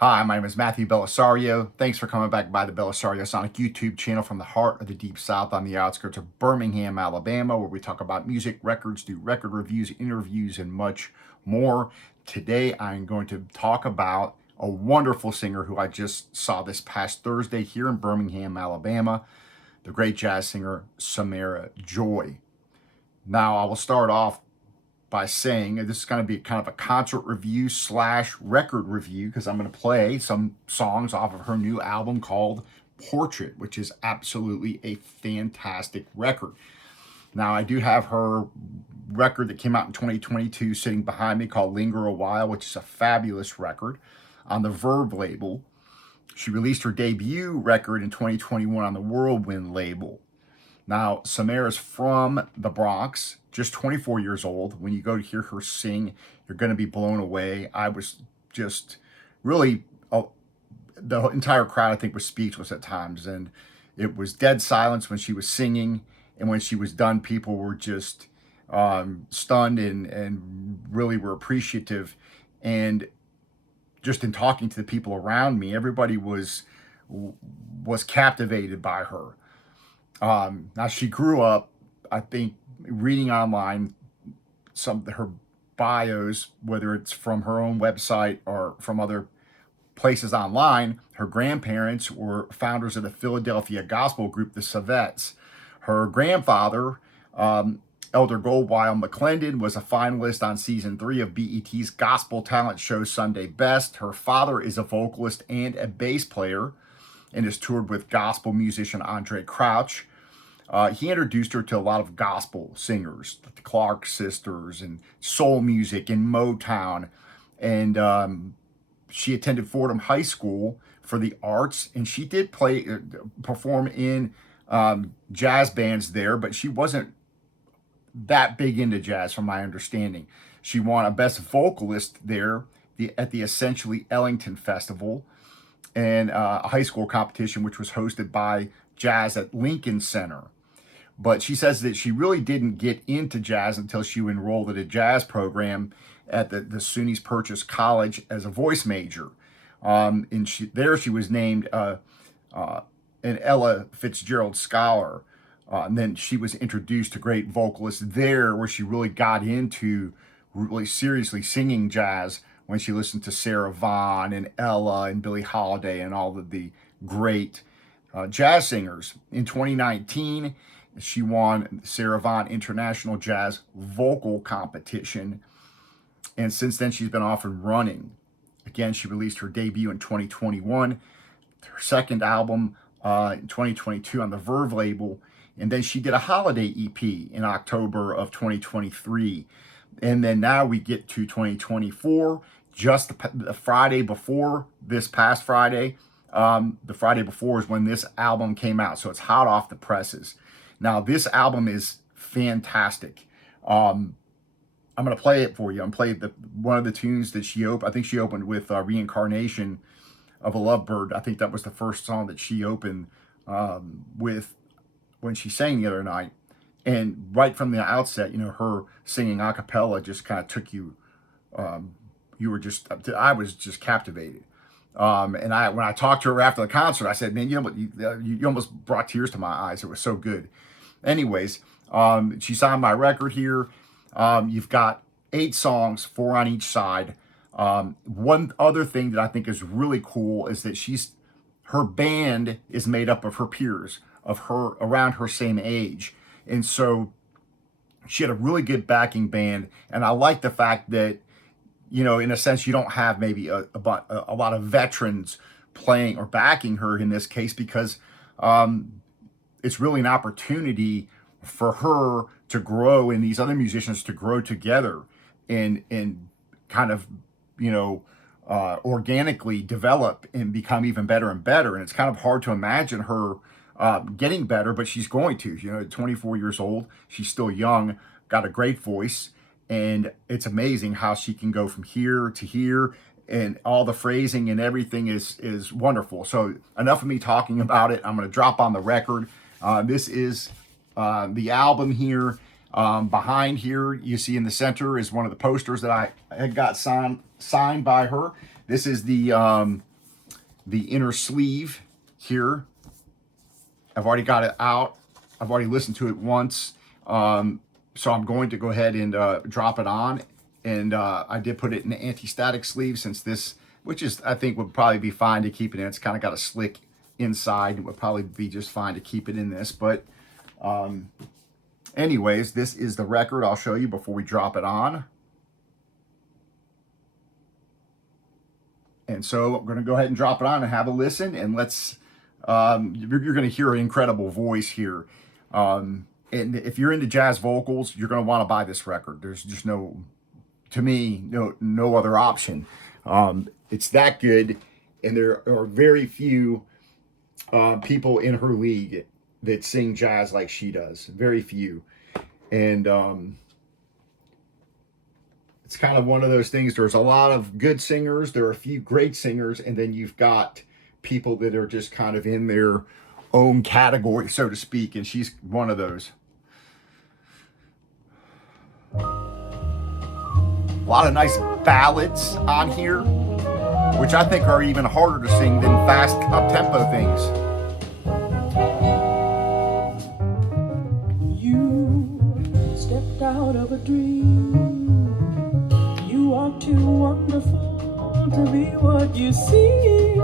Hi, my name is Matthew Bellisario. Thanks for coming back by the BellisarioSonic YouTube channel from the heart of the Deep South on the outskirts of Birmingham, Alabama, where we talk about music, records, do record reviews, interviews, and much more. Today, I'm going to talk about a wonderful singer who I just saw this past Thursday here in Birmingham, Alabama, the great jazz singer Samara Joy. Now, I will start off by saying this is going to be kind of a concert review slash record review because I'm going to play some songs off of her new album called Portrait, which is absolutely a fantastic record. Now, I do have her record that came out in 2022 sitting behind me called Linger a While, which is a fabulous record on the Verve label. She released her debut record in 2021 on the Whirlwind label. Now, Samara's from the Bronx, just 24 years old. When you go to hear her sing, you're going to be blown away. I was just really, the entire crowd, I think, was speechless at times. And it was dead silence when she was singing. And when she was done, people were just stunned and really were appreciative. And just in talking to the people around me, everybody was captivated by her. Now she grew up, I think, reading online some of her bios, whether it's from her own website or from other places online. Her grandparents were founders of the Philadelphia gospel group, the Savettes. Her grandfather, Elder Goldwild McClendon, was a finalist on season 3 of BET's gospel talent show Sunday Best. Her father is a vocalist and a bass player and has toured with gospel musician Andre Crouch. He introduced her to a lot of gospel singers, the Clark sisters and soul music and Motown. And she attended Fordham High School for the arts, and she did perform in jazz bands there, but she wasn't that big into jazz from my understanding. She won a Best Vocalist there at the Essentially Ellington Festival and a high school competition, which was hosted by Jazz at Lincoln Center. But she says that she really didn't get into jazz until she enrolled at a jazz program at the SUNY's Purchase College as a voice major. And she was named an Ella Fitzgerald Scholar. And then she was introduced to great vocalists there, where she really got into really seriously singing jazz when she listened to Sarah Vaughan and Ella and Billie Holiday and all of the great jazz singers. In 2019, she won Sarah Vaughan International Jazz Vocal Competition. And since then, she's been off and running. Again, she released her debut in 2021, her second album in 2022 on the Verve label. And then she did a holiday EP in October of 2023. And then now we get to 2024, just the Friday before this past Friday. The Friday before is when this album came out. So it's hot off the presses. Now, this album is fantastic. I'm going to play it for you. I'm playing one of the tunes that she opened. I think she opened with Reincarnation of a Lovebird. I think that was the first song that she opened with when she sang the other night. And right from the outset, her singing a cappella just kind of took you, I was just captivated. And when I talked to her after the concert, I said, man, you almost brought tears to my eyes. It was so good. Anyways, she signed my record here. You've got 8 songs, 4 on each side. One other thing that I think is really cool is that her band is made up of her peers, of her around her same age. And so she had a really good backing band. And I like the fact that, in a sense, you don't have maybe a lot of veterans playing or backing her in this case, because it's really an opportunity for her to grow and these other musicians to grow together and kind of, organically develop and become even better and better. And it's kind of hard to imagine her getting better, but she's going to. 24 years old, she's still young, got a great voice, and it's amazing how she can go from here to here, and all the phrasing and everything is wonderful. So enough of me talking about it. I'm going to drop on the record. This is the album here. Behind here, you see in the center is one of the posters that I had got signed by her. This is the the inner sleeve here. I've already got it out. I've already listened to it once. So I'm going to go ahead and drop it on. And I did put it in the anti-static sleeve, since this, which is, I think, would probably be fine to keep it in. It's kind of got a slick inside. It would probably be just fine to keep it in this. But anyways, this is the record. I'll show you before we drop it on. And so I'm going to go ahead and drop it on and have a listen. And let's, you're going to hear an incredible voice here. And if you're into jazz vocals, you're going to want to buy this record. There's just no, to me, no other option. It's that good. And there are very few people in her league that sing jazz like she does. Very few. And it's kind of one of those things. There's a lot of good singers. There are a few great singers. And then you've got people that are just kind of in their own category, so to speak. And she's one of those. A lot of nice ballads on here, which I think are even harder to sing than fast up-tempo things. You stepped out of a dream. You are too wonderful to be what you seem.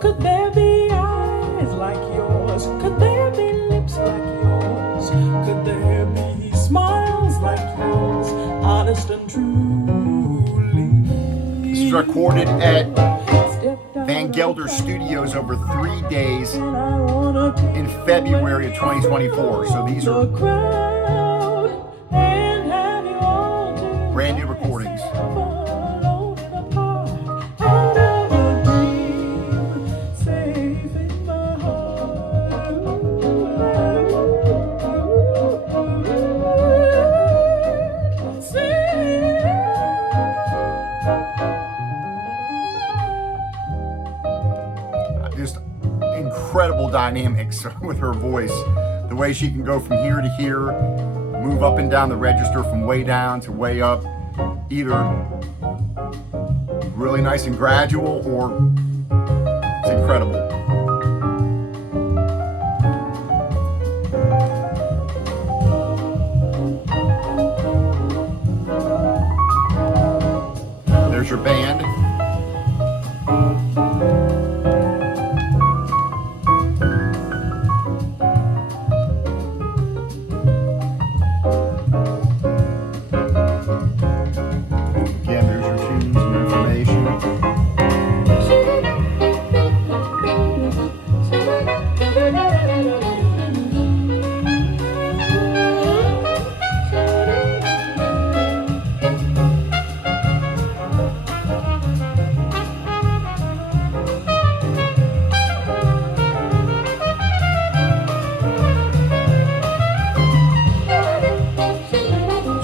Could there be eyes like yours? Could there be lips like yours? Could there be smiles like yours? Honest and truly. This is recorded at Van Gelder Studios over 3 days in February of 2024. So these are brand new recordings. Just incredible dynamics with her voice. The way she can go from here to here, move up and down the register from way down to way up, either really nice and gradual, or it's incredible. There's your band. Again, there's your tunes and your information.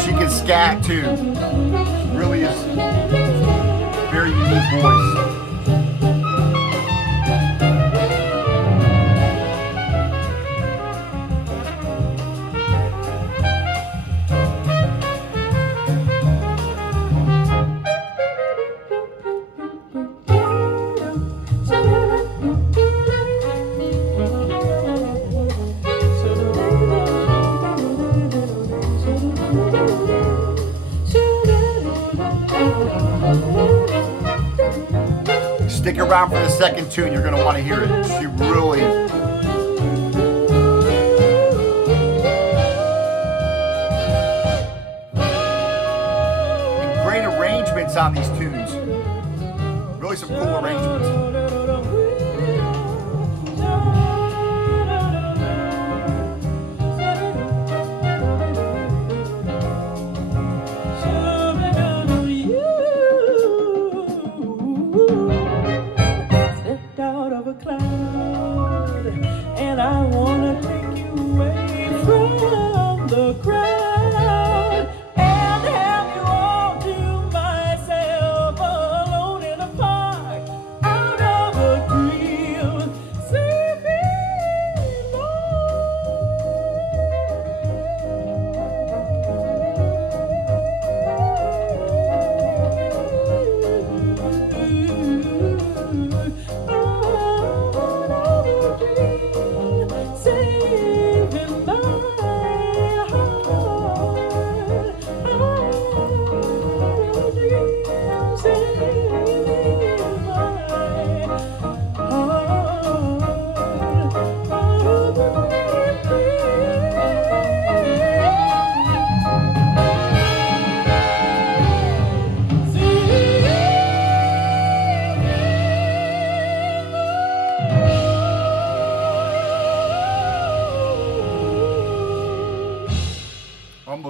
She can scat too. She really is very unique voice. Stick around for the second tune. You're going to want to hear it. She really... And great arrangements on these tunes. Really some cool arrangements. And I wanna take you away from the crowd and have you all to myself, alone in a park, out of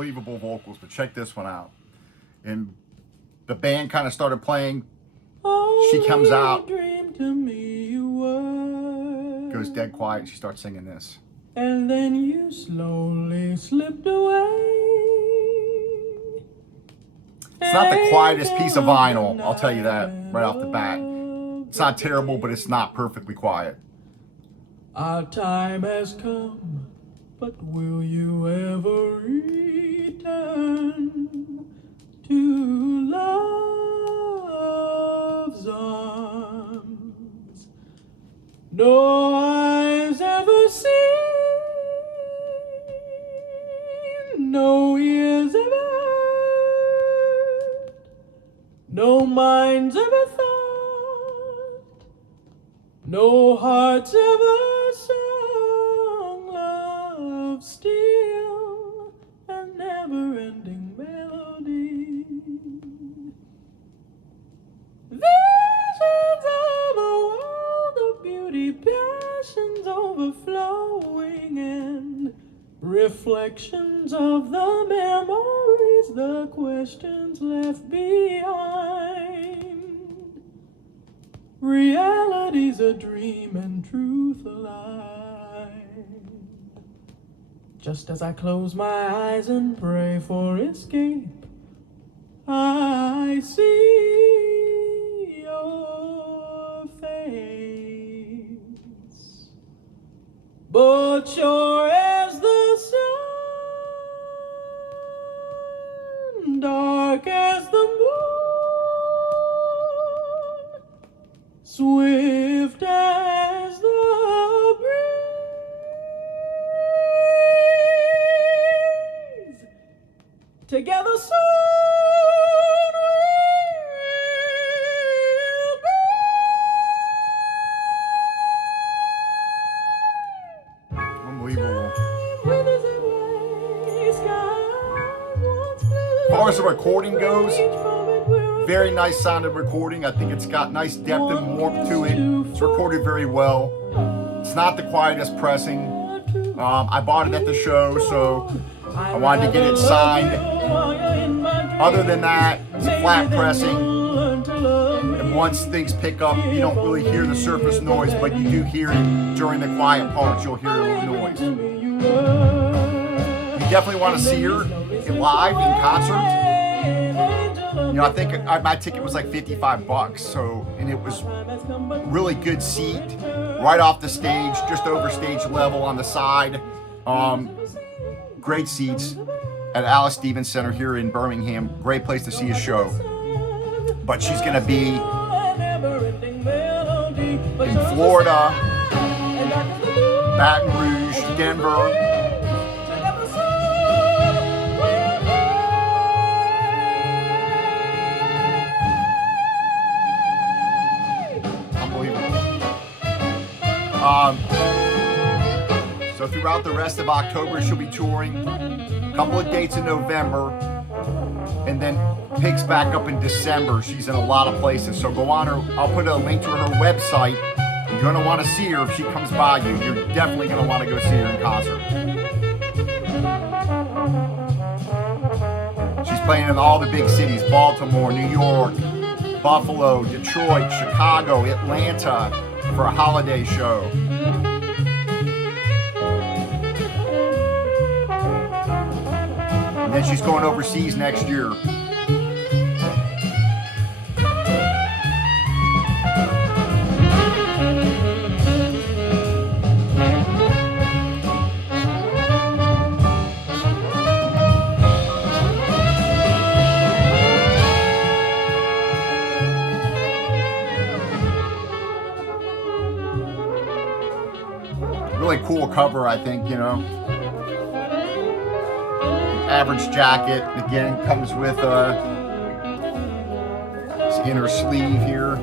unbelievable vocals, but check this one out. And the band kind of started playing. She comes out, goes dead quiet, and she starts singing this. And then you slowly slipped away. It's not the quietest piece of vinyl, I'll tell you that right off the bat. It's not terrible, but it's not perfectly quiet. Our time has come, but will you ever return to love's arms? No eyes ever seen, no ears ever heard, no minds ever thought, no hearts ever sung love still, a never-ending melody. Visions of a world of beauty, passions overflowing, and reflections of the memories, the questions left behind. Reality's a dream and truth a lie. Just as I close my eyes and pray for escape, I see your face. But sure as the sun, dark as the moon, swift as the breeze, together soon we'll be. Unbelievable. As far as the recording goes, very nice sounding recording. I think it's got nice depth and warmth to it. It's recorded very well. It's not the quietest pressing. I bought it at the show, so I wanted to get it signed. Other than that, it's flat pressing. And once things pick up, you don't really hear the surface noise, but you do hear it during the quiet parts. You'll hear a little noise. You definitely want to see her live in concert. You know, I think my ticket was like $55, so, and it was really good seat, right off the stage, just over stage level on the side. Great seats at Alys Stevens Center here in Birmingham. Great place to see a show. But she's gonna be in Florida, Baton Rouge, Denver. So throughout the rest of October, she'll be touring. A couple of dates in November, and then picks back up in December. She's in a lot of places. So go on her. I'll put a link to her website. You're gonna want to see her if she comes by you. You're definitely gonna want to go see her in concert. She's playing in all the big cities: Baltimore, New York, Buffalo, Detroit, Chicago, Atlanta, for a holiday show. And then she's going overseas next year. Really cool cover, I think, you know. Average jacket, again, comes with this inner sleeve here.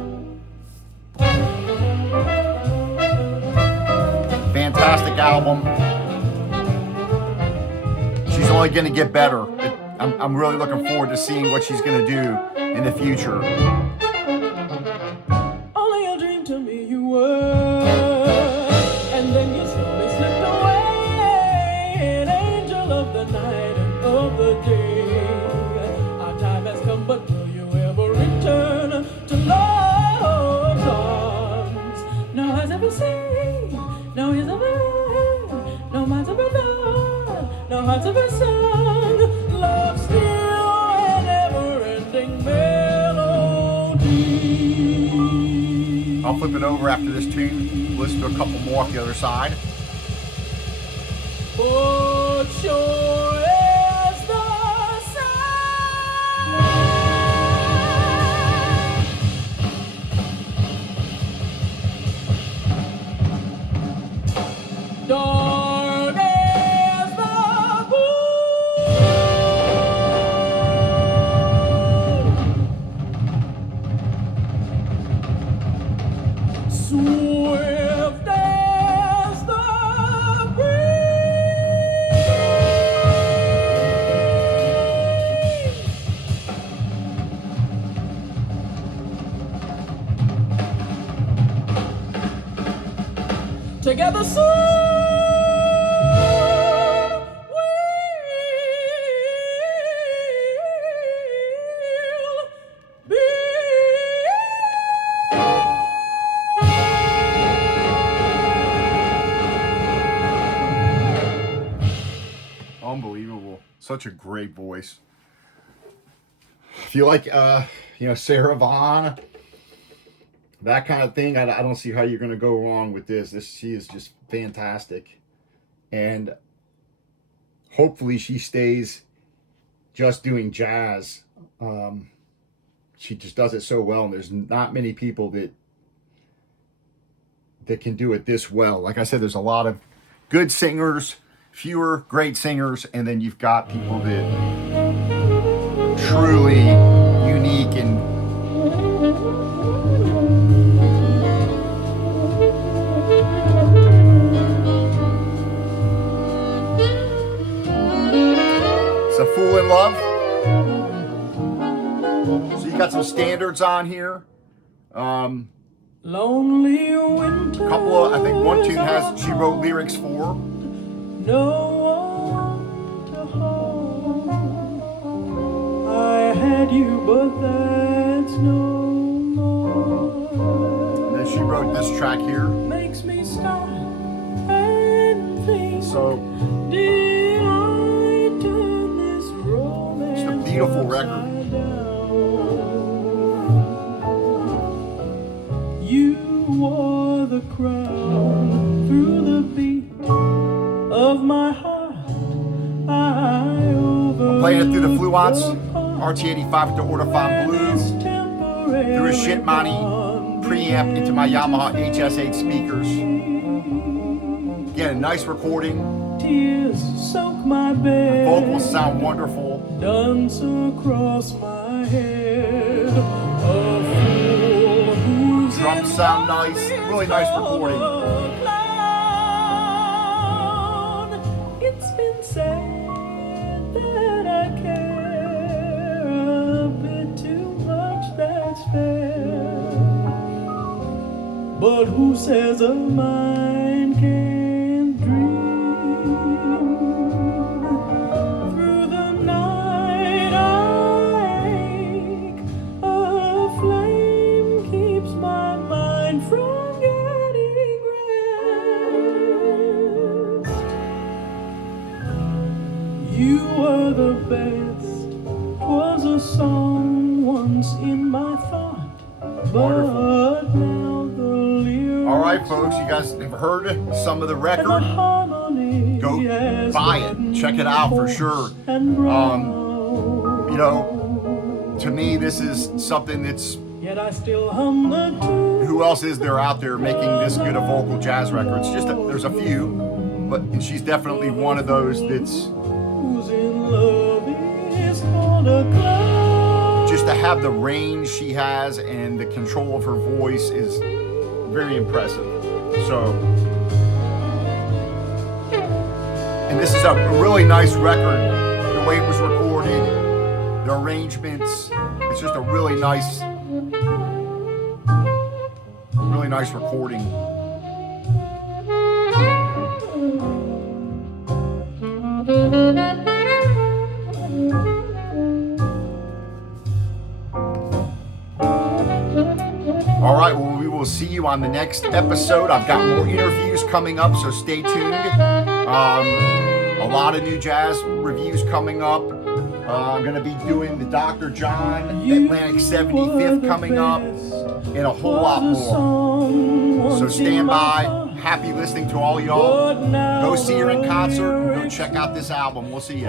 Fantastic album. She's only going to get better. I'm really looking forward to seeing what she's going to do in the future. Only a dream to me you were, and then you slowly slipped away, an angel of the night and of the hearts have sung. Love still a never-ending melody. I'll flip it over after this tune. Listen to a couple more off the other side. But sure as the sun, dark as the moon, swift as the together soon we'll be. Unbelievable. Such a great voice. If you like, Sarah Vaughan, that kind of thing, I don't see how you're going to go wrong with this. She is just fantastic. And hopefully she stays just doing jazz. She just does it so well. And there's not many people that can do it this well. Like I said, there's a lot of good singers, fewer great singers, and then you've got people that truly unique and it's A Fool in Love. So you got some standards on here. Lonely winter. Couple of, I think one tune she wrote lyrics for. No one to hold. I had you, but that's no more. And then she wrote this track here. Makes me stop and think. So did I turn this romance? it's a beautiful record. You wore the crown through the beat of my heart. I'm playing it through the Fluence RT85 to Ortofon Blue, through a Shitmoney preamp into my Yamaha HS8 speakers. Again, a nice recording. Tears soak my bed. Vocals sound wonderful. Dance across my head. A fool who's Drums sound nice. Really nice recording. It's been said that I care a bit too much, that's fair. But who says a mind can't dream? Through the night I ache, a flame keeps my mind from getting rest. You were the best, 'twas a song once in my thought, but now the lyrics. All right, folks, you guys have heard some of the record. Go buy it. Check it out for sure. To me, this is something that's. Yet I still hum the tune. Who else is there out there making this good a vocal jazz record? It's just there's a few, but she's definitely one of those that's. Who's in love is called a cloud. Just to have the range she has and the control of her voice is very impressive. So, and this is a really nice record. The way it was recorded, the arrangements, it's just a really nice recording. All right, well, we will see you on the next episode. I've got more interviews coming up, so stay tuned. I'll A lot of new jazz reviews coming up. I'm going to be doing the Dr. John Atlantic 75th coming up, and a whole lot more. So stand by. Happy listening to all y'all. Go see her in concert and go check out this album. We'll see you.